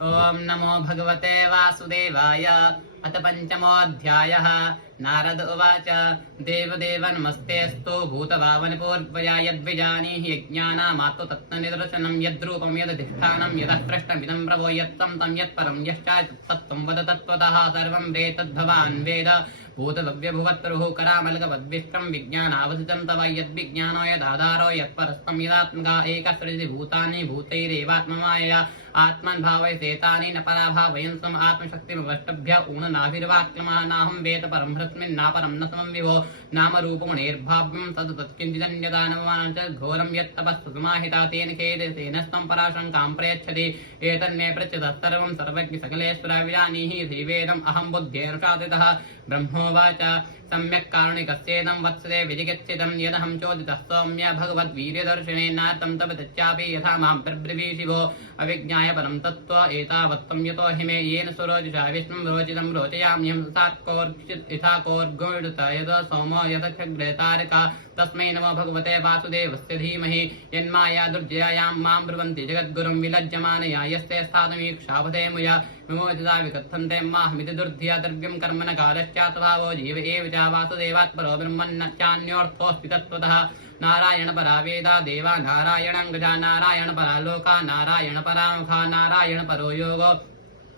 ओम नमो भगवते वासुदेवाय। अथ पंचमोऽध्यायः। नारद उवाच देवदेव नमस्तेऽस्तु भूतभावनपूर्वया यद्विजानीहि यज्ञानामात्तु तत्त्वनिदर्शनं यद्रूपं यदधिष्ठानं यतः पृष्ठमिदं प्रभो यत्तं तं यत्परं यश्चातत्त्वं वद तत्त्वतः सर्वं वेत्तद्भवान् वेद भूतभव्यभुवत्तरुः करामलकवद्विष्टं विज्ञानावसितं तव यद्विज्ञानो यदाधारो यत्परस्तं यदात्मका एकसृजति भूतानि भूतैरेवात्ममायया आत्मन् भावयसेतानि न पराभावयन् स्वम् आत्मशक्तिमवष्टभ्य ऊननाभिर्वाक्यमानाहं वेद परं ह्रस्मिन्नापरं न समं विभो नामरूपगुणैर्भाव्यं तद् तत्किञ्चिदन्यदानवान् च घोरं यत्तपस्तु समाहिता तेन खेदेन स्तं पराशङ्कां प्रयच्छति एतन्मे पृच्छतः सर्वं सर्वज्ञ सकलेश्वरविजानीहि श्रीवेदम् अहं बुद्ध्यैरुषादितः ब्रह्मोवाच सम्यक् कारुणिकस्येदं वत्सते विजिगच्छितं यदहं चोदितः सौम्य भगवद्वीर्यदर्शनेनार्थं तव तच्चापि यथा मां प्रब्रवीषि भो अविज्ञाय परं तत्त्व एतावत्त्वं यतो हि मे येन सुरोचिषा विष्णुं रोचितं रोचयाम्यहं सात्कोर्चित् यथा कोर्गोडुत यद सोमो यदक्षग्रतारका तस्मै नमो भगवते वासुदेवस्य धीमहि यन्माया दुर्जयायां मां ब्रुवन्ति जगद्गुरुं विलज्जमानया यस्ते स्थातमीक्षापदे मुया विमोचिता विकथन्ते माहमिति दुर्धिया द्रव्यं कर्म न कालश्चात्भावो जीव एव च वासुदेवात् परो ब्रह्मन्न चान्योऽर्थोऽस्ति तत्त्वतः नारायण परा वेदा देवा नारायणं गजा नारायण परा लोका नारायण परामुखा नारायण परो योगो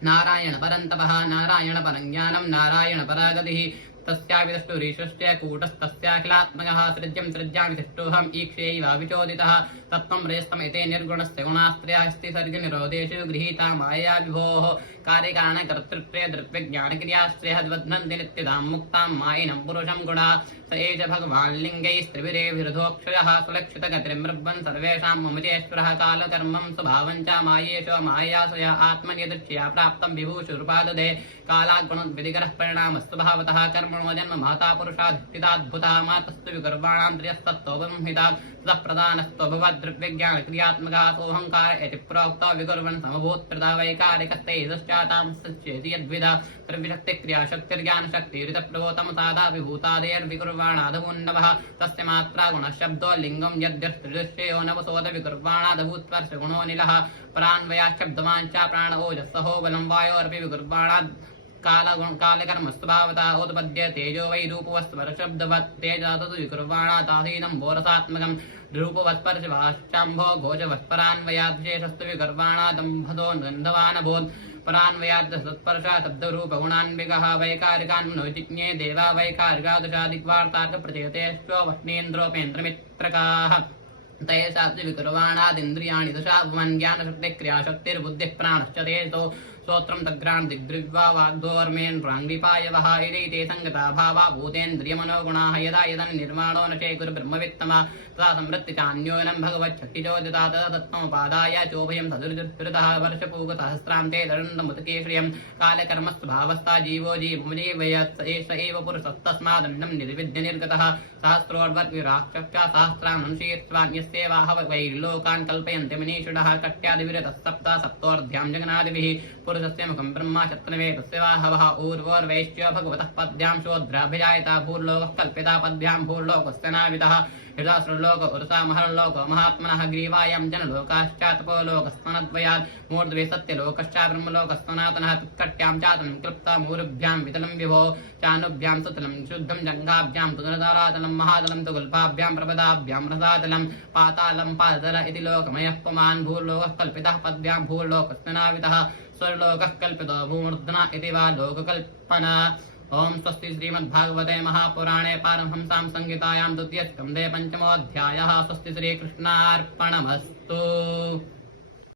नारायण परं तपः नारायण परं ज्ञानं नारायण परा गतिः तस्याविदष्टुरीशस्य कूटस्तस्याखिलात्मकः सृज्यं सृज्यामि तिष्ठोऽहम् ईक्षेयैवाविचोदितः तत्त्वं रजस्तमेते निर्गुणस्य गुणास्त्र्यास्ति सर्गनिरोधेषु गृहीता माया विभोः कार्यकारणकर्तृत्वे द्रव्यज्ञानक्रियास्त्र्यहद्बध्नन्ति नित्यतां मुक्तां मायिनं पुरुषं गुणा स एष भगवान् लिङ्गैस्त्रिभिरेभिरुधोक्षयः सुलक्षितगतिर्मृब्बन् सर्वेषां ममतेश्वरः कालकर्मं स्वभावं च मायेषो मायासया आत्मनिदृष्ट्या प्राप्तं विभूषुरुपाददे कालाग्गुणोद्विधिकरः परिणामस्तु भावतः कर्मणो जन्म माता पुरुषाधिष्ठिताद्भुतः मातस्तु विकुर्वाणान्द्रियस्तत्तो ब्रह्मिता ततः प्रधानस्तो भवद्द्रव्यज्ञानक्रियात्मकः सोऽहङ्कार इति प्रोक्तो विकुर्वन् समभूत्प्रदा वैकारिकस्तैदश्चातां सच्चेति यद्विधा द्रव्यशक्तिक्रियाशक्तिर्ज्ञानशक्तिरितप्रभोतमसादा विभूतादेर्विकुर्वाणादभून्नवः तस्य मात्रा गुणशब्दो लिङ्गं यद्यस्त्रिदृश्ययो नवसोदविकुर्वाणादभूत्वर्षगुणो निलः परान्वयाच्छब्दवाञ्चा प्राण ओजस्सहो बलं वायोरपि विकुर्वाणाद् कालकर्मस्तु उत्पद्य तेजो वै रूपवस्पर्शब्दवत् तेजातु विकुर्वाणादासीनं बोरसात्मकं रूपवत्पर्शवाश्चाम्भो घोषवत्परान्वयाद्विशेषस्तु विकुर्वाणादम्भतो गन्धवानभूत् परान्वयाद् सत्पर्शा शब्दरूपगुणान्विकः वैकारिकान्मनोजिज्ञे देवा वैकारिकादशादिक्वार्तार्थप्रचयतेष्वष्णेन्द्रोपेन्द्रमित्रकाः तयेषास्ति विकुर्वाणादिन्द्रियाणि दशा भुवन् ज्ञानशक्तिक्रियाशक्तिर्बुद्धिः प्राणश्च तेजो श्रोत्रं तग्राण दिग्दृग्वा वाग्दोर्मेन् प्राङ्गिपायवः इति सङ्गता भावा भूतेन्द्रियमनोगुणाः यदा यदन् निर्माणो न चेकुर् ब्रह्मवित्तमा तदा संवृत्ति चान्योनं भगवच्छक्तिचोदिता तदा तत्त्वमुपादाय चोभयं सदृतः वर्षपूगसहस्रान्ते दण्डमुदकेश्रियं कालकर्मस्वभावस्था जीवो जीवमुजीवयत् एष एव पुरुषस्तस्मादण्डं निर्विद्य निर्गतः सहस्रोर्वर्विराक्षश्च सहस्रानं शीर्ष्वान्यस्येवाह वैर्लोकान् कल्पयन्ति मनीषिणः कट्यादिविरतः सप्त सप्तोऽर्ध्यां जगनादिभिः पुरुषस्य मुखं ब्रह्मा शत्रवे तस्य वाहवः ऊर्वोर्वैश्च भगवतः पद्भ्यां शोद्राभिजायता भूर्लोकः कल्पिता पद्भ्यां भूर्लोकस्य नावितः हृदासुरलोक उर्सा महर्लोक महात्मनः ग्रीवायां जनलोकाश्चातपोलोकस्तनद्वयात् मूर्ध्वे सत्यलोकश्च ब्रह्मलोकस्तनातनः तुत्कट्यां चातनं क्लृप्ता मूर्भ्यां वितलं विभो चानुभ्यां सुतलं शुद्धं जङ्घाभ्यां तुदनतारातलं महातलं तु गुल्फाभ्यां प्रपदाभ्यां रसातलं पातालं पादतल इति लोकमयः पुमान् भूर्लोकः कल्पितः पद्भ्यां भूर्लोकस्तनावितः स्वर्लोकः कल्पितो भूमूर्ध्ना इति वा लोककल्पना। ओम स्वस्ति श्रीमद्भागवते महापुराणे पारमहंसां संहितायां द्वितीयस्कन्धे पंचमोऽध्यायः। स्वस्ति श्रीकृष्णार्पणमस्तु।